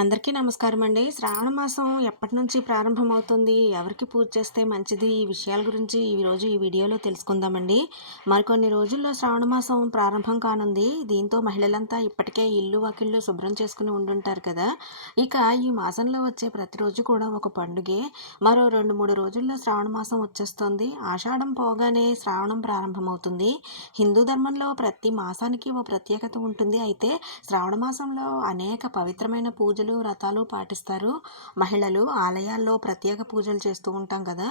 అందరికీ నమస్కారం అండి. శ్రావణ మాసం ఎప్పటి నుంచి ప్రారంభమవుతుంది? ఎవరికి పూజ చేస్తే మంచిది? ఈ విషయాల గురించి ఈరోజు ఈ వీడియోలో తెలుసుకుందామండి. మరికొన్ని రోజుల్లో శ్రావణ మాసం ప్రారంభం కానుంది. దీంతో మహిళలంతా ఇప్పటికే ఇల్లు వాకిళ్ళు శుభ్రం చేసుకుని ఉండుంటారు కదా. ఇక ఈ మాసంలో వచ్చే ప్రతిరోజు కూడా ఒక పండుగే. మరో రెండు మూడు రోజుల్లో శ్రావణ మాసం వచ్చేస్తుంది. ఆషాఢం పోగానే శ్రావణం ప్రారంభమవుతుంది. హిందూ ధర్మంలో ప్రతి మాసానికి ఓ ప్రత్యేకత ఉంటుంది. అయితే శ్రావణ మాసంలో అనేక పవిత్రమైన పూజలు పూజలు వ్రతాలు పాటిస్తారు. మహిళలు ఆలయాల్లో ప్రత్యేక పూజలు చేస్తూ ఉంటాం కదా.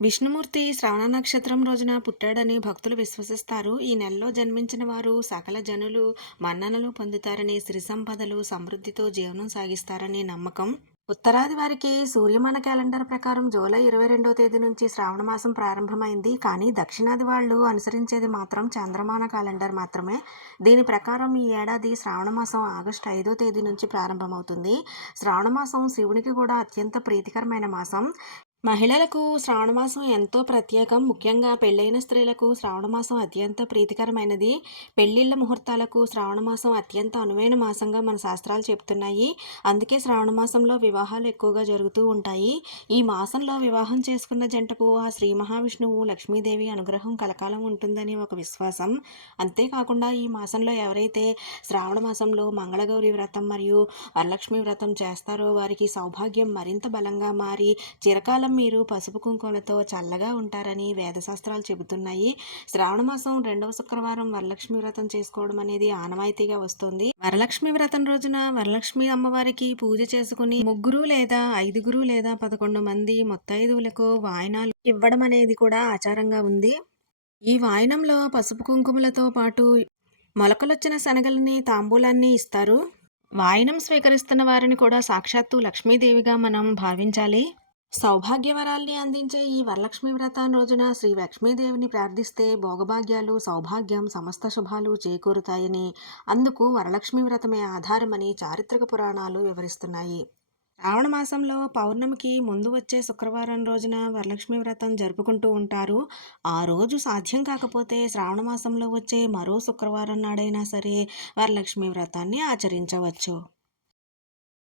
విష్ణుమూర్తి శ్రవణ నక్షత్రం రోజున పుట్టాడని భక్తులు విశ్వసిస్తారు. ఈ నెలలో జన్మించిన వారు సకల జనులు మన్ననలు పొందుతారని సిరి సంపదలు సమృద్ధితో జీవనం సాగిస్తారని నమ్మకం. ఉత్తరాది వారికి సూర్యమాన క్యాలెండర్ ప్రకారం జూలై ఇరవై రెండో తేదీ నుంచి శ్రావణ మాసం ప్రారంభమైంది. కానీ దక్షిణాది వాళ్ళు అనుసరించేది మాత్రం చంద్రమాన క్యాలెండర్ మాత్రమే. దీని ప్రకారం ఈ ఏడాది శ్రావణ మాసం ఆగస్టు ఐదో తేదీ నుంచి ప్రారంభమవుతుంది. శ్రావణ మాసం శివునికి కూడా అత్యంత ప్రీతికరమైన మాసం. మహిళలకు శ్రావణమాసం ఎంతో ప్రత్యేకం. ముఖ్యంగా పెళ్ళైన స్త్రీలకు శ్రావణమాసం అత్యంత ప్రీతికరమైనది. పెళ్ళిళ్ళ ముహూర్తాలకు శ్రావణమాసం అత్యంత అనువైన మాసంగా మన శాస్త్రాలు చెప్తున్నాయి అందుకే శ్రావణమాసంలో వివాహాలు ఎక్కువగా జరుగుతూ ఉంటాయి. ఈ మాసంలో వివాహం చేసుకున్న జంటకు ఆ శ్రీ మహావిష్ణువు లక్ష్మీదేవి అనుగ్రహం కలకాలం ఉంటుందని ఒక విశ్వాసం. అంతేకాకుండా ఈ మాసంలో ఎవరైతే శ్రావణ మాసంలో మంగళగౌరి వ్రతం మరియు వరలక్ష్మి వ్రతం చేస్తారో వారికి సౌభాగ్యం మరింత బలంగా మారి చిరకాలం మీరు పసుపు కుంకుమలతో చల్లగా ఉంటారని వేదశాస్త్రాలు చెబుతున్నాయి. శ్రావణ మాసం రెండవ శుక్రవారం వరలక్ష్మి వ్రతం చేసుకోవడం అనేది ఆనవాయితీగా వస్తుంది. వరలక్ష్మి వ్రతం రోజున వరలక్ష్మి అమ్మవారికి పూజ చేసుకుని ముగ్గురు లేదా ఐదుగురు లేదా పదకొండు మంది మొత్తైదువులకు వాయనాలు ఇవ్వడం అనేది కూడా ఆచారంగా ఉంది. ఈ వాయనంలో పసుపు కుంకుమలతో పాటు మొలకలొచ్చిన శనగలని తాంబూలాన్ని ఇస్తారు. వాయనం స్వీకరిస్తున్న వారిని కూడా సాక్షాత్తు లక్ష్మీదేవిగా మనం భావించాలి. సౌభాగ్యవరాల్ని అందించే ఈ వరలక్ష్మి వ్రతం రోజున శ్రీ లక్ష్మీదేవిని ప్రార్థిస్తే భోగభాగ్యాలు సౌభాగ్యం సమస్త శుభాలు చేకూరుతాయని. అందుకు వరలక్ష్మి వ్రతమే ఆధారమని చారిత్రక పురాణాలు వివరిస్తున్నాయి. శ్రావణ మాసంలో పౌర్ణమికి ముందు వచ్చే శుక్రవారం రోజున వరలక్ష్మి వ్రతం జరుపుకుంటూ ఉంటారు. ఆ రోజు సాధ్యం కాకపోతే శ్రావణ మాసంలో వచ్చే మరో శుక్రవారం నాడైనా సరే వరలక్ష్మి వ్రతాన్ని ఆచరించవచ్చు.